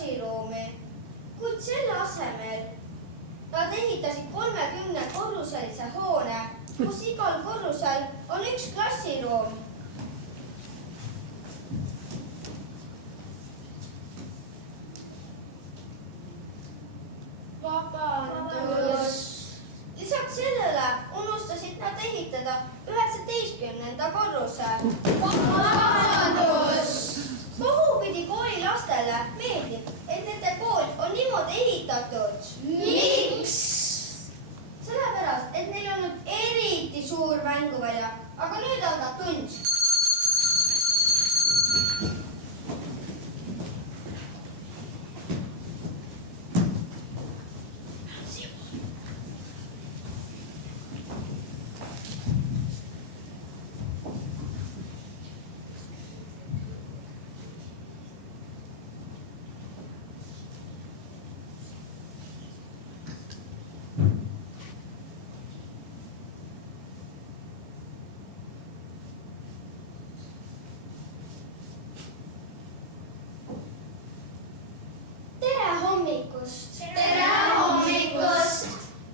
klassiruumi, kuid selle asemel nad ehitasid 30-korruselise hoone, kus igal korrusel on üks klassiruum. Lisaks sellele unustasid nad ehitada 19. korruse. Pahupidi kooli lastele meeldib, et nende kool on niimoodi ehitatud. Miks? Sellepärast, et neil on nüüd eriti suur mänguvälja, aga nüüd on ta tund. Tere hommikust!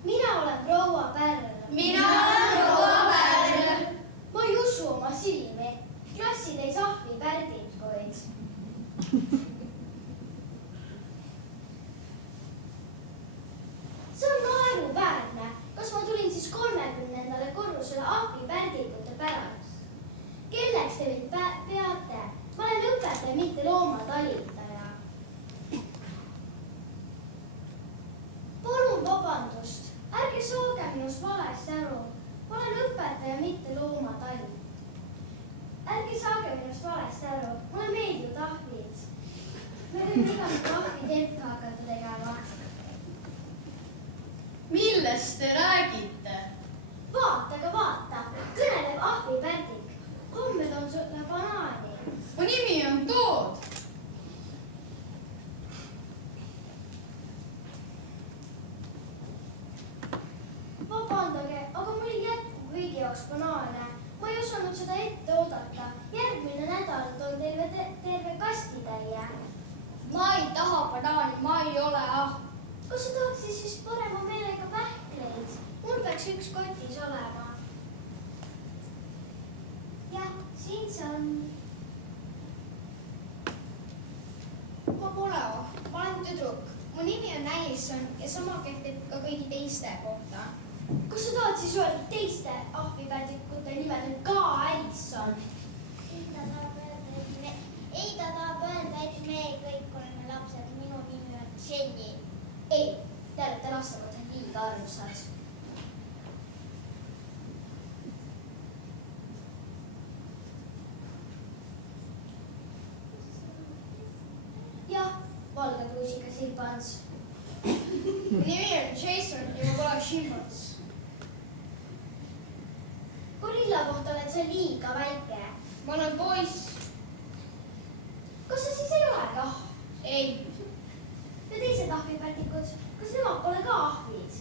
Mina olen proua Pärl. Mina olen proua Pärl. Ma ei usu oma silmi. Klassid ei sahvi pärdikuid. See on naeruväärne. Kas ma tulin siis 30. korrusele ahvipärdikute pärast? Kelleks te mind peate? Ma olen õpetaja, mitte loomatalitaja. Palun vabandust, ärge saage minust valesti aru. Ma olen õpetaja, mitte loomatall. Ärge saage minust valesti aru, mulle meeldivad ahvid. Me võime igast ahvitempe hakata tegema. Millest te räägite? Vaata, kõneleb ahvipärdik. Homme toon sulle banaani. Mu nimi on Tood. Vabandage, aga mul ei jätku kõigi jaoks banaane. Ma ei osanud seda ette oodata. Järgmine nädal toon terve kastitäie. Ma ei taha banaani, ma ei ole ahv. Kas sa tahaksid siis parema meelega pähkleid? Mul peaks üks kotis olema. Jah, siin see on. Ma pole ahv, ma olen tüdruk. Mu nimi on Alison ja sama kehtib ka kõigi teiste kohta. Kas sa tahad siis öelda teiste ahvipärdikute nimed on ka Alison? Ei, ta tahab öelda, et me kõik oleme lapsed. Minu nimi on Jenny. Ei, te olete lapsemad liiga armsad. Jah, valge kruusiga šimpans. Mu nimi on Jason ja ma pole šimpans. Gorilla kohta oled sa liiga väike. Ma olen poiss. Kas sa siis ei ole ka? Ei. Ja teised ahvipärdikud, kas nemad pole ka ahvid?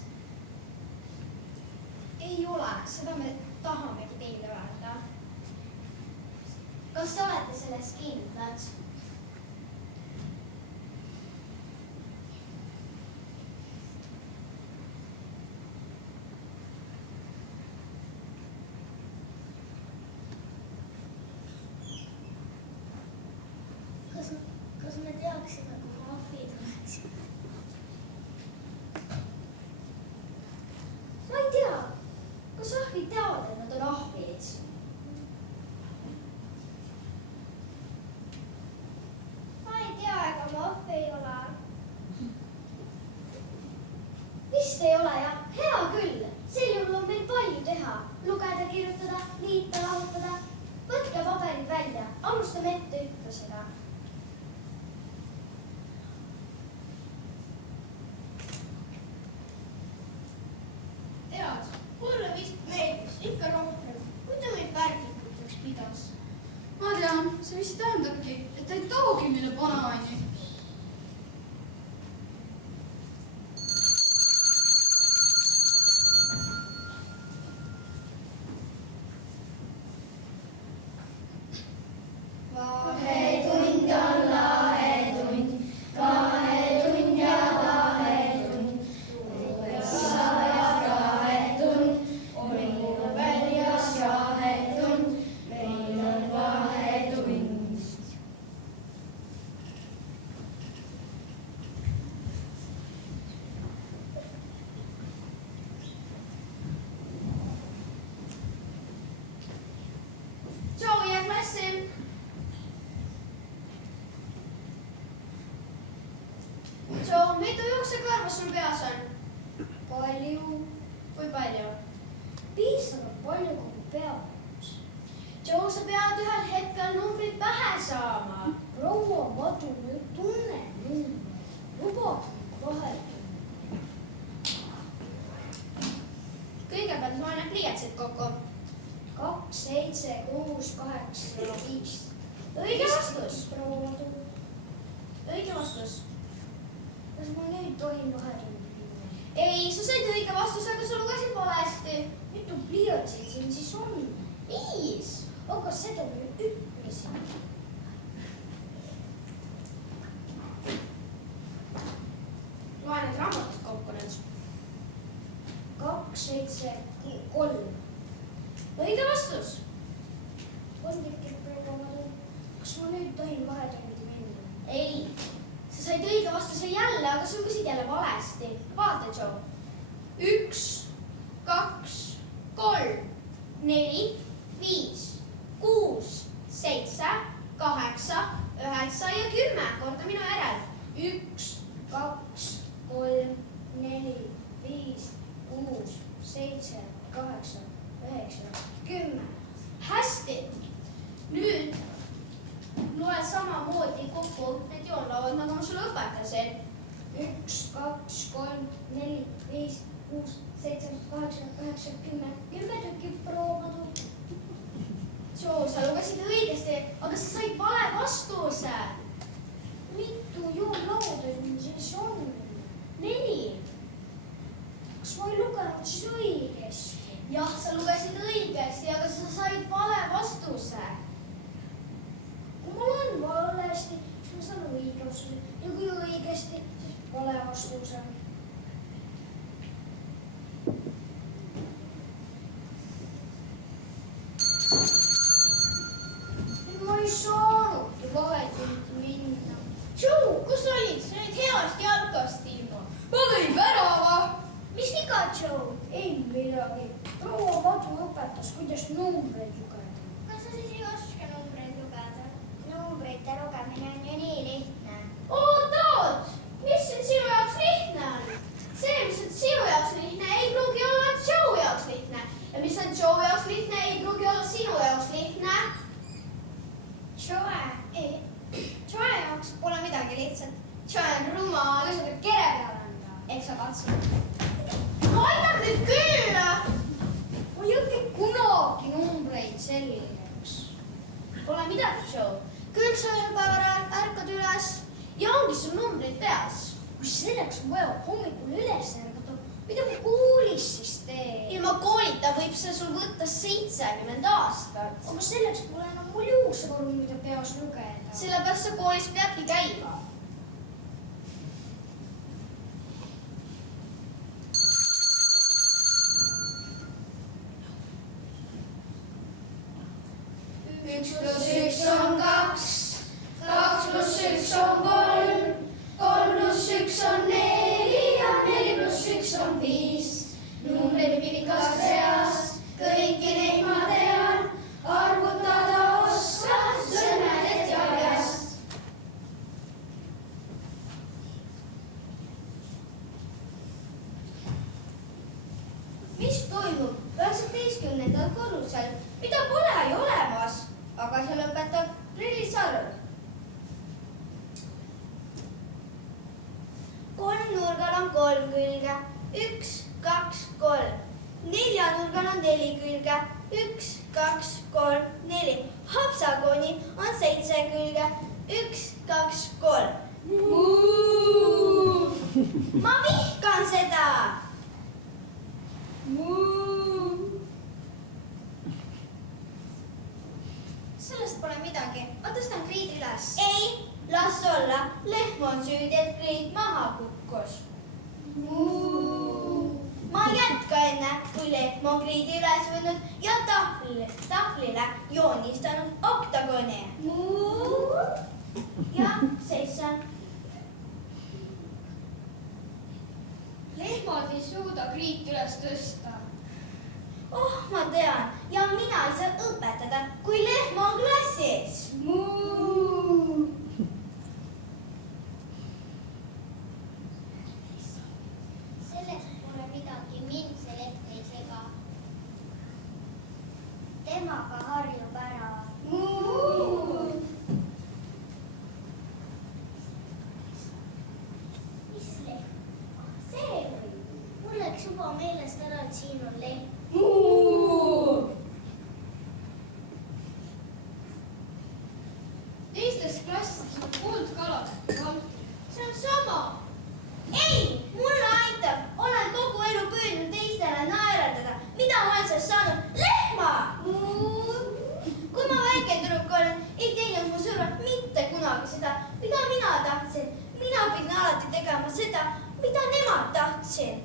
Ei ole, seda me tahamegi teile öelda. Kas te olete selles kindlad? Kas me teaksime, kuhu ahvid oleksid? Ma ei tea. Kas ahvid teavad, et nad on ahvid? Ma ei tea, ega ma ahv ei ole. Vist ei ole jah. Hea küll. Sel juhul on meil palju teha. Lugeda, kirjutada, liita, lahutada. Võtke paberid välja. Alustame etteütlusega. Tead, mulle vist meeldis ikka rohkem, kui ta meid pärdikuteks pidas. Ma tean, see vist tähendabki, et ta ei toogi meile banaani. Vahetund on lahetund, Joe, mitu juuksekarva sul peas on? Palju, Kui palju? piisavalt palju kogu peajaoks. Joe, sa pead ühel hetkel numbrid pähe saama. proua Madu nüüd tunneb numbreid. Lubage vahel. Kõigepealt loen need pliiatsid kokku. 2, 7, 6, 8, 5. Õige vastus. proua Madu. Õige vastus. Kas ma nüüd tohin vahetundi minna? Ei, sa said õige vastuse, aga sa lugesid valesti. Mitu pliiatsit siin siis on? 5. Aga seda me ütlesin. Loe need raamatud kokku nüüd. 2, 7, 3. Õige vastus. On tekkinud proua Madu. Kas ma nüüd tohin vahetundi minna? Ei, sa said õige vastuse jälle, aga sa lugesid jälle valesti. Vaata, Joe. 1, 2, 3, 4, 5, 6, 7, 8, 9 ja 10. Korda minu järel. 1, 2, 3, 4, 5, 6, 7, 8, 9, 10. Hästi. Nüüd loe samamoodi kokku need joonlauad, nagu ma sulle õpetasin. 1, 2, 3, 4, 5, 6, 7, 8, 9, 10. 10 tükki proua Madu. Joe, sa lugesid õigesti, aga sa said vale vastuse. Mitu joonlauda siis on? 4. Kas ma ei lugenud siis õigesti? Jah, sa lugesid õigesti, aga sa said vale vastuse. Kui ma loen valesti, siis ma saan õige vastuse. Ja kui õigesti, siis vale vastuse. Ma ei saanudki vahetundi minna. Joe, kus sa olid? Sa olid heast jalkast ilma. Ma lõin värava. Mis viga, Joe? Ei midagi. proua Madu õpetas, kuidas numbreid lugeda. kas sa siis ei oska numbreid lugeda? Numbrite lugemine on ju nii lihtne. Oot! Mis siin sinu jaoks lihtne on? See, mis on sinu jaoks lihtne, ei pruugi olla Joe jaoks lihtne. Ja mis on Joe jaoks lihtne, ei pruugi olla sinu jaoks lihtne. Joe jaoks pole midagi lihtsat. Joe on rumal. Aga sa pead kere peale anda. Eks sa katsu. No aitab nüüd küll! Ma ei õpi kunagi numbreid selgeks. Pole midagi, Joe. Küll sa ühel päeval ärkad üles ja ongi sul numbrid peas. Kui selleks on vaja hommikul üles ärgata, mida ma koolis siis teen? Ilma koolita võib see sul võtta 70 aastat. Aga selleks pole enam mul juuksevormi, mida peas lugeda. Sellepärast sa koolis peadki käima. Üks pluss üks on 2, 2 pluss 1 on 3, 3 pluss 1 on 4 ja 4 pluss 1 on 5. Numbreid pikas reas, kõiki neid ma tean, arvutada oskan sõnadest järjest. Mis toimub 19. korrusel, mida pole ju olemas, aga seal õpetab prillisarv. kolmnurgal on 3 külge. 1, 2, 3. Neljanurgal on 4 külge. 1, 2, 3, 4. Hapsakoonil on 7 külge. 1, 2, 3. Ma vihkan seda. Sellest pole midagi, ma tõstan kriidi üles. Ei, las olla. Lehm on süüdi, et kriid maha kukkus. Ma ei jätka enne, kui lehm on kriidi üles võtnud ja tahvlile joonistanud oktagoni. Ja seissan. Lehmad ei suuda kriit üles tõsta. Oh, ma tean ja mina ei saa õpetada, kui lehm on klassis. Teistes klassides on kuldkalad. See on sama. Ei, mulle aitab. Olen kogu elu püüdnud teistele naeratada. Mida ma olen sellest saanud? Lehma! Kui ma väike tüdruk olen, ei teinud mu sõbrad mitte kunagi seda, mida mina tahtsin. Mina pidin alati tegema seda, mida nemad tahtsid.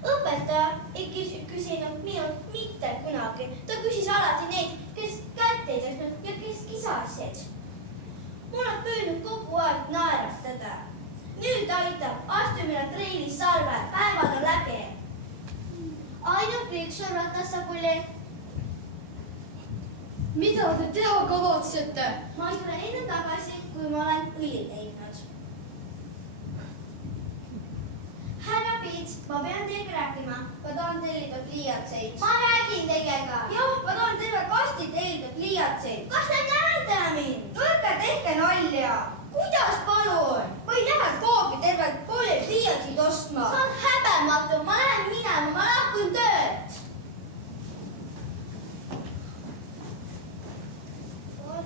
Õpetaja ei küsinud minult mitte kunagi. Ta küsis alati neid, kes kätt ei tõstnud ja kes kisasid. Mul on püüdnud kogu aeg naeratada. Nüüd aitab astumine treenisalve, päevad on läbi. Ainult kriiksul ratasapulli. Mida te teha kavatsete? Ma tulen enne tagasi, kui ma olen õli teinud. Härra Piits, ma pean teiega rääkima. Ma tahan tellida pliiatseid. Ma räägin teiega. Jah, ma tahan terve kasti tellida pliiatseid. Kas te näete mind? Ärge tehke nalja. Kuidas palun? Ma ei lähe koobi tervet pooli pliiatseid ostma. See on häbematu. Ma lähen minema, ma lahkun töölt.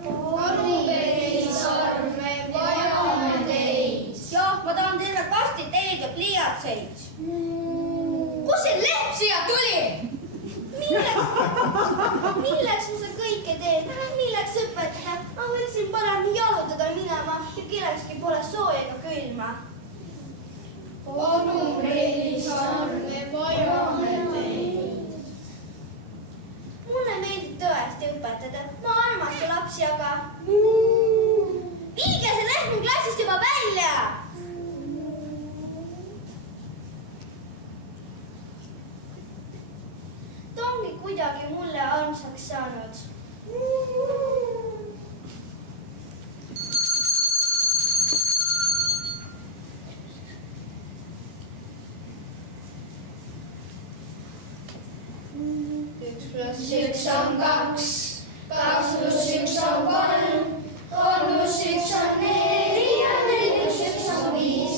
Palun teid, Sarve, vajame teid. Jah, ma tahan terve kasti tellida pliiatseid. Kus see leht siia tuli? Milleks ma seda kõike teen? Milleks õpetada? Ma võiksin parem jalutada minema ja kellekski pole sooja ega külma. Palun teid, Sarve, vajame teid. Mulle meeldib tõesti õpetada. Ma armastan lapsi, aga... Viige see leht mu klassist juba välja! Ta ongi kuidagi mulle armsaks saanud. Üks pluss üks on kaks, kaks pluss üks on kolm pluss üks on neli ja neli pluss üks on viis.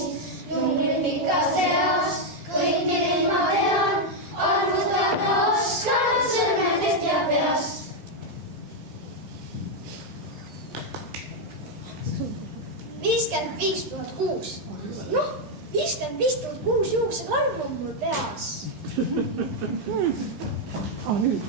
Numbrid pikas reas, kõiki neid ma tean, arvutada oskan sõrmedest ja peast. 55 000 6. Noh, 55 000 6 juuksekarv on mul peas. Ah, nüüd.